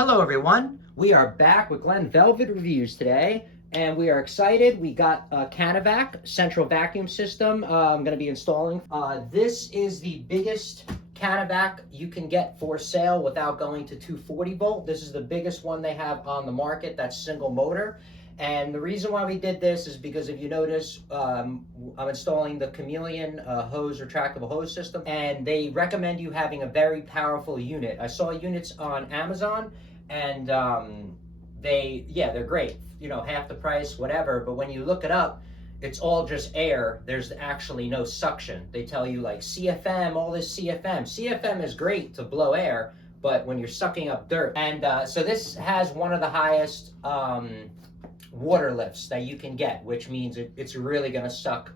Hello everyone, we are back with Glenn Velvet Reviews today, and we are excited. We got a CanaVac central vacuum system I'm going to be installing. This is the biggest CanaVac you can get for sale without going to 240 volt. This is the biggest one they have on the market that's single motor. And the reason why we did this is because if you notice, I'm installing the Chameleon hose retractable hose system, and they recommend you having a very powerful unit. I saw units on Amazon, and they're great, you know, half the price, whatever. But when you look it up, it's all just air. There's actually no suction. They tell you like CFM, all this CFM. CFM is great to blow air, but when you're sucking up dirt. And so this has one of the highest water lifts that you can get, which means it's really going to suck,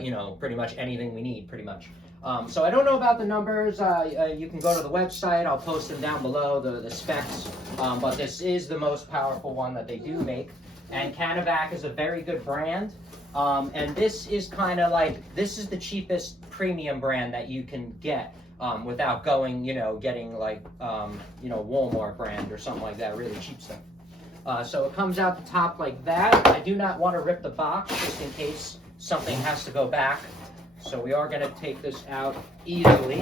you know, pretty much anything we need, pretty much. So I don't know about the numbers. You can go to the website. I'll post them down below, the specs. But this is the most powerful one that they do make. And CanaVac is a very good brand. And this is kind of like, this is the cheapest premium brand that you can get without going, you know, getting like, you know, Walmart brand or something like that, really cheap stuff. So it comes out the top like that. I do not want to rip the box just in case something has to go back. So we are going to take this out easily.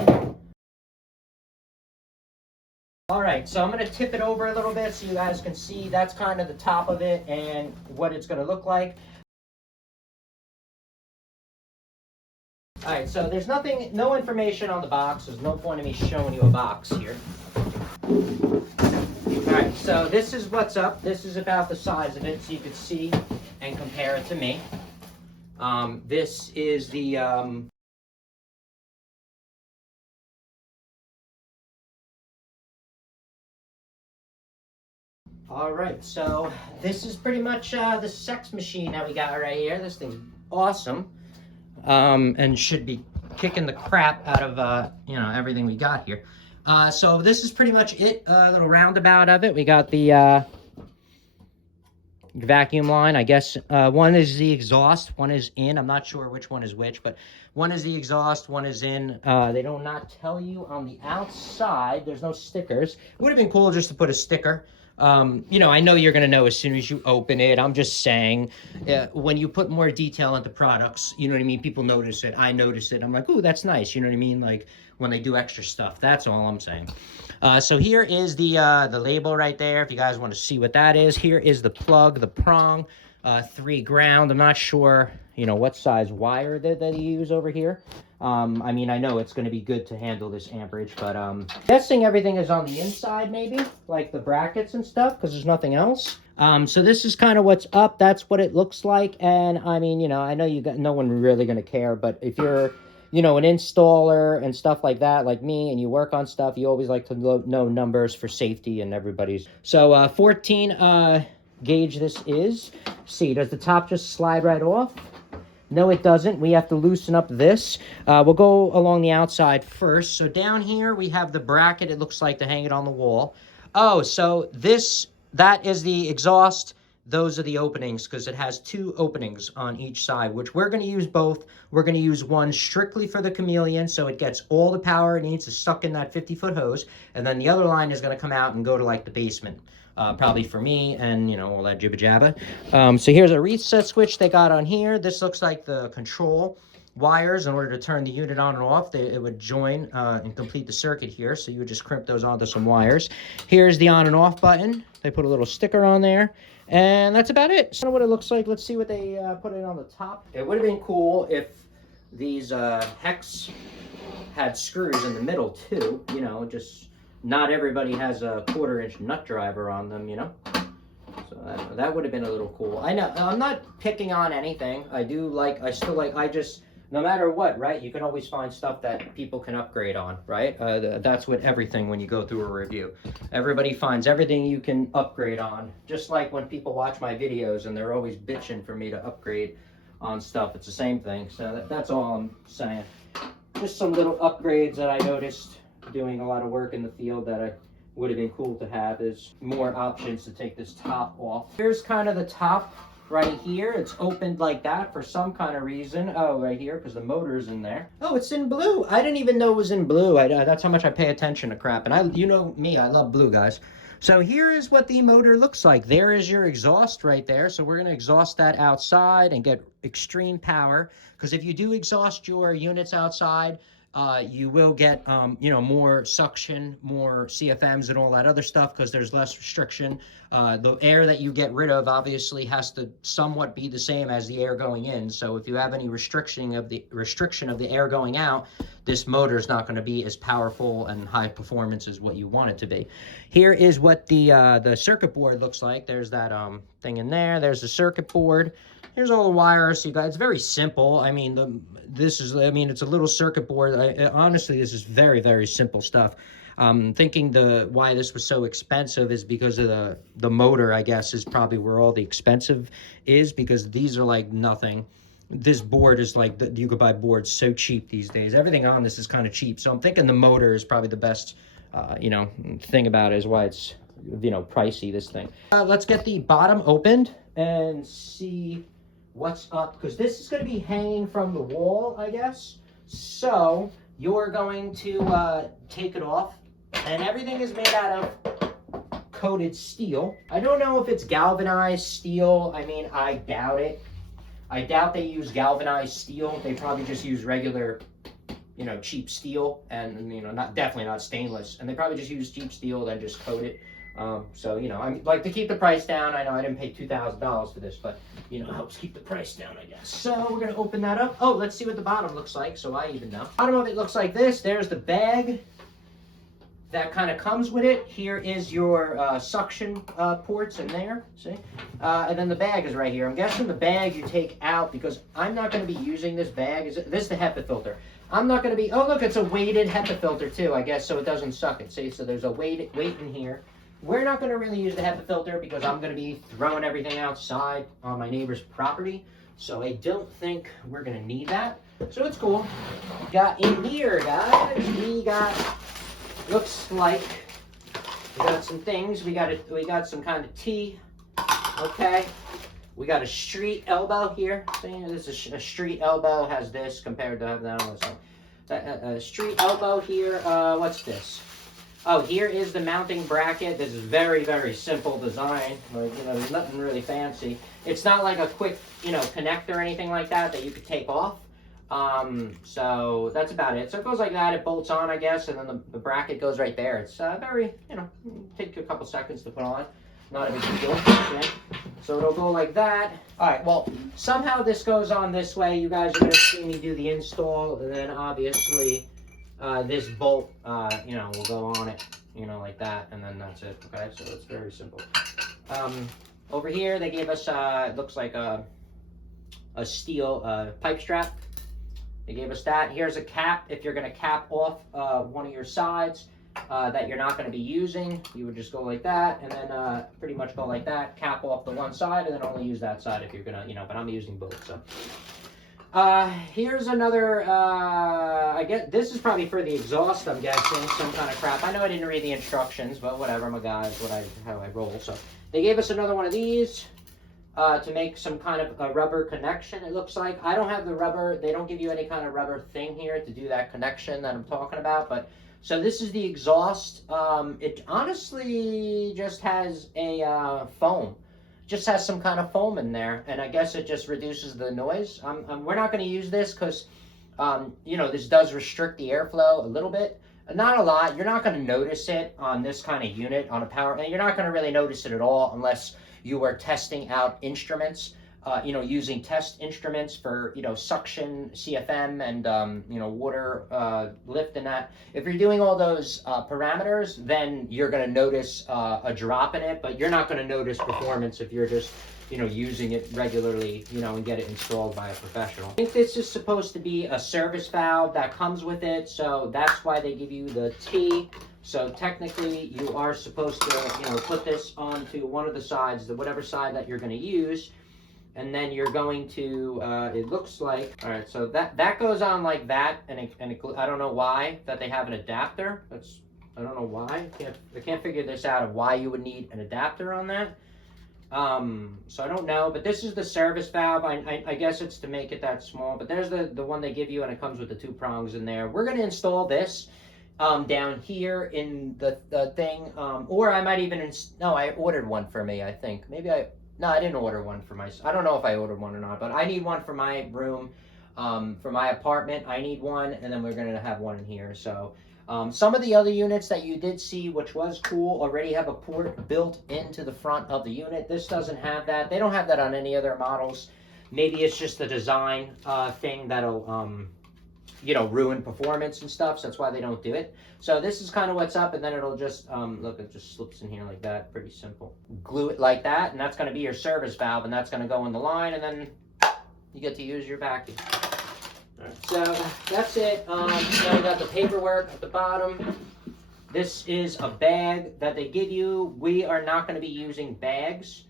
All right, so I'm going to tip it over a little bit so you guys can see that's kind of the top of it and what it's going to look like. All right, so there's no information on the box. There's no point in me showing you a box here. Alright, so this is what's up. This is about the size of it, so you can see and compare it to me. This is the Alright, so this is pretty much the sex machine that we got right here. This thing's awesome. And should be kicking the crap out of you know, everything we got here. So this is pretty much it, a little roundabout of it. We got the vacuum line. I guess one is the exhaust, one is in. I'm not sure which one is which, but one is the exhaust, one is in. They do not tell you on the outside. There's no stickers. It would have been cool just to put a sticker. You know, I know you're going to know as soon as you open it. I'm just saying, when you put more detail into products, you know what I mean? People notice it. I notice it. I'm like, ooh, that's nice. You know what I mean? Like when they do extra stuff. That's all I'm saying. So here is the label right there. If you guys want to see what that is, here is the plug, the prong, 3 ground. I'm not sure, you know, what size wire that they use over here. I mean, I know it's going to be good to handle this amperage, but guessing everything is on the inside, maybe, like the brackets and stuff, because there's nothing else. So this is kind of what's up. That's what it looks like. And I mean, you know, I know you got no one really going to care, but if you're, you know, an installer and stuff like that, like me, and you work on stuff, you always like to know numbers for safety and everybody's. So 14 gauge this is. See, does the top just slide right off? No, it doesn't. We have to loosen up this. We'll go along the outside first. So down here, we have the bracket, it looks like, to hang it on the wall. Oh, so that is the exhaust. Those are the openings, because it has 2 openings on each side, which we're going to use both. We're going to use one strictly for the Chameleon, so it gets all the power it needs to suck in that 50-foot hose. And then the other line is going to come out and go to, like, the basement. Probably for me and, you know, all that jibba jabba. So here's a reset switch they got on here. This looks like the control wires. In order to turn the unit on and off, it would join and complete the circuit here. So you would just crimp those onto some wires. Here's the on and off button. They put a little sticker on there. And that's about it. So what it looks like. Let's see what they put it on the top. It would have been cool if these hex had screws in the middle too. You know, just not everybody has a 1/4-inch nut driver on them, you know. So that would have been a little cool. I know, I'm not picking on anything. I still like, no matter what, right? You can always find stuff that people can upgrade on, right? That's with everything when you go through a review. Everybody finds everything you can upgrade on. Just like when people watch my videos and they're always bitching for me to upgrade on stuff. It's the same thing. So that's all I'm saying. Just some little upgrades that I noticed doing a lot of work in the field that I would have been cool to have. Is more options to take this top off. Here's kind of the top right here. It's opened like that for some kind of reason. Oh, right here, because the motor's in there. Oh, it's in blue. I didn't even know it was in blue. That's how much I pay attention to crap. And you know me, I love blue, guys. So here is what the motor looks like. There is your exhaust right there. So we're going to exhaust that outside and get extreme power. Because if you do exhaust your units outside, you will get, you know, more suction, more CFMs and all that other stuff because there's less restriction. The air that you get rid of obviously has to somewhat be the same as the air going in. So if you have any restriction of the air going out, this motor is not going to be as powerful and high performance as what you want it to be. Here is what the circuit board looks like. There's that thing in there. There's the circuit board. Here's all the wires. So you guys, it's very simple. I mean, it's a little circuit board. Honestly, this is very, very simple stuff. Thinking why this was so expensive is because of the motor, I guess, is probably where all the expensive is, because these are like nothing. This board is like, you could buy boards so cheap these days. Everything on this is kind of cheap. So I'm thinking the motor is probably the best, you know, thing about it is why it's, you know, pricey, this thing. Let's get the bottom opened and see what's up, because this is going to be hanging from the wall, I guess. So you're going to take it off, and everything is made out of coated steel. I don't know if it's galvanized steel. I mean, I doubt it. I doubt they use galvanized steel. They probably just use regular, you know, cheap steel, and, you know, definitely not stainless. And they probably just use cheap steel, then just coat it. So, you know, I like to keep the price down. I know I didn't pay $2,000 for this, but, you know, it helps keep the price down, I guess. So we're going to open that up. Oh, let's see what the bottom looks like, so I even know. Bottom of it looks like this. There's the bag that kind of comes with it. Here is your suction ports in there, see? And then the bag is right here. I'm guessing the bag you take out, because I'm not going to be using this bag. This is the HEPA filter. I'm not going to be, oh, look, it's a weighted HEPA filter too, I guess, so it doesn't suck it, see? So there's a weight in here. We're not going to really use the HEPA filter because I'm going to be throwing everything outside on my neighbor's property. So I don't think we're going to need that. So it's cool. Got in here, guys, looks like we got some things. We got some kind of tea. Okay. We got a street elbow here. See, this is a street elbow, has this compared to that on a street elbow here. What's this? Oh, here is the mounting bracket. This is very, very simple design. Like, you know, there's nothing really fancy. It's not like a quick, you know, connector or anything like that you could take off. So that's about it. So it goes like that. It bolts on, I guess, and then the bracket goes right there. It's very, you know, take a couple seconds to put on. Not a big deal. Okay. So it'll go like that. All right, well, somehow this goes on this way. You guys are going to see me do the install, and then obviously this bolt, you know, will go on it, you know, like that, and then that's it. Okay, so it's very simple. Over here, they gave us, it looks like a steel pipe strap. They gave us that. Here's a cap. If you're going to cap off one of your sides that you're not going to be using, you would just go like that, and then pretty much go like that, cap off the one side, and then only use that side if you're going to, you know, but I'm using both, so. Here's another, I guess, this is probably for the exhaust, I'm guessing, some kind of crap. I know I didn't read the instructions, but whatever, I'm a guy, it's how I roll. So they gave us another one of these to make some kind of a rubber connection, it looks like. I don't have the rubber, they don't give you any kind of rubber thing here to do that connection that I'm talking about, but so this is the exhaust. It honestly just has a foam. Just has some kind of foam in there, and I guess it just reduces the noise. We're not going to use this because, you know, this does restrict the airflow a little bit. Not a lot. You're not going to notice it on this kind of unit, on a power, and you're not going to really notice it at all unless you are testing out instruments, you know, using test instruments for, you know, suction, CFM, and, you know, water lift and that. If you're doing all those parameters, then you're going to notice a drop in it, but you're not going to notice performance if you're just, you know, using it regularly, you know, and get it installed by a professional. I think this is supposed to be a service valve that comes with it, so that's why they give you the T. So technically, you are supposed to, you know, put this onto one of the sides, whatever side that you're going to use, and then you're going to, it looks like, all right, so that goes on like that, and I don't know why that they have an adapter. I don't know why. I can't figure this out of why you would need an adapter on that. So I don't know, but this is the service valve. I guess it's to make it that small, but there's the one they give you, and it comes with the two prongs in there. We're going to install this down here in the thing, or I might even, no, I ordered one for me, I think. Maybe no, I didn't order one for I don't know if I ordered one or not, but I need one for my room, for my apartment. I need one, and then we're going to have one in here. So some of the other units that you did see, which was cool, already have a port built into the front of the unit. This doesn't have that. They don't have that on any other models. Maybe it's just the design thing that'll ruin performance and stuff, so that's why they don't do it. So this is kind of what's up, and then it'll just, look, it just slips in here like that, pretty simple. Glue it like that, and that's going to be your service valve, and that's going to go in the line, and then you get to use your vacuum. All right. So that's it. Now we got the paperwork at the bottom. This is a bag that they give you. We are not going to be using bags.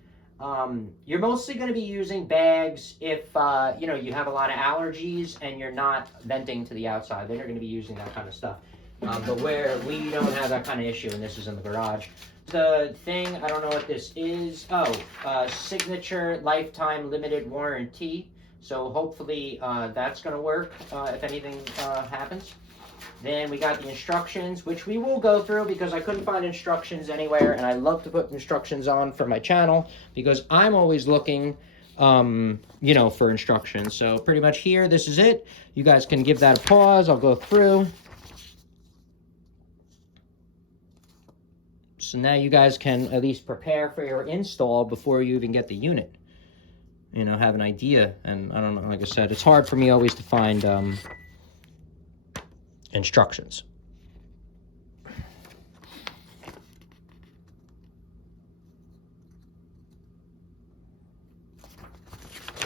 You're mostly going to be using bags if, you have a lot of allergies and you're not venting to the outside. Then you're going to be using that kind of stuff. But where we don't have that kind of issue, and this is in the garage. The thing, I don't know what this is. Signature lifetime limited warranty. So hopefully that's going to work if anything happens. Then we got the instructions, which we will go through because I couldn't find instructions anywhere, and I love to put instructions on for my channel because I'm always looking, for instructions. So pretty much here, this is it. You guys can give that a pause. I'll go through. So now you guys can at least prepare for your install before you even get the unit. Have an idea. And I don't know, like I said, it's hard for me always to find instructions.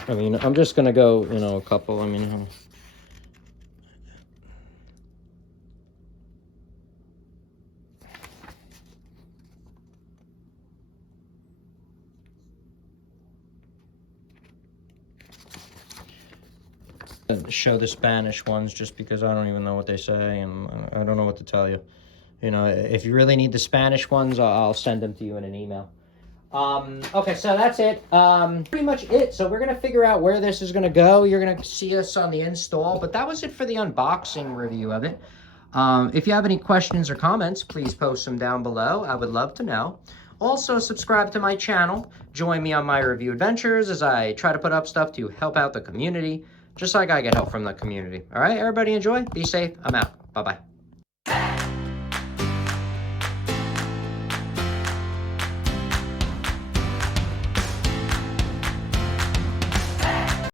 I mean, I'm just gonna go, a couple. I mean, show the Spanish ones just because I don't even know what they say, and I don't know what to tell you. If you really need the Spanish ones, I'll send them to you in an email. Okay, so that's it. Pretty much it. So we're going to figure out where this is going to go. You're going to see us on the install, but that was it for the unboxing review of it. If you have any questions or comments, please post them down below. I would love to know. Also, subscribe to my channel. Join me on my review adventures as I try to put up stuff to help out the community, just like I get help from the community. All right, everybody enjoy. Be safe. I'm out. Bye-bye.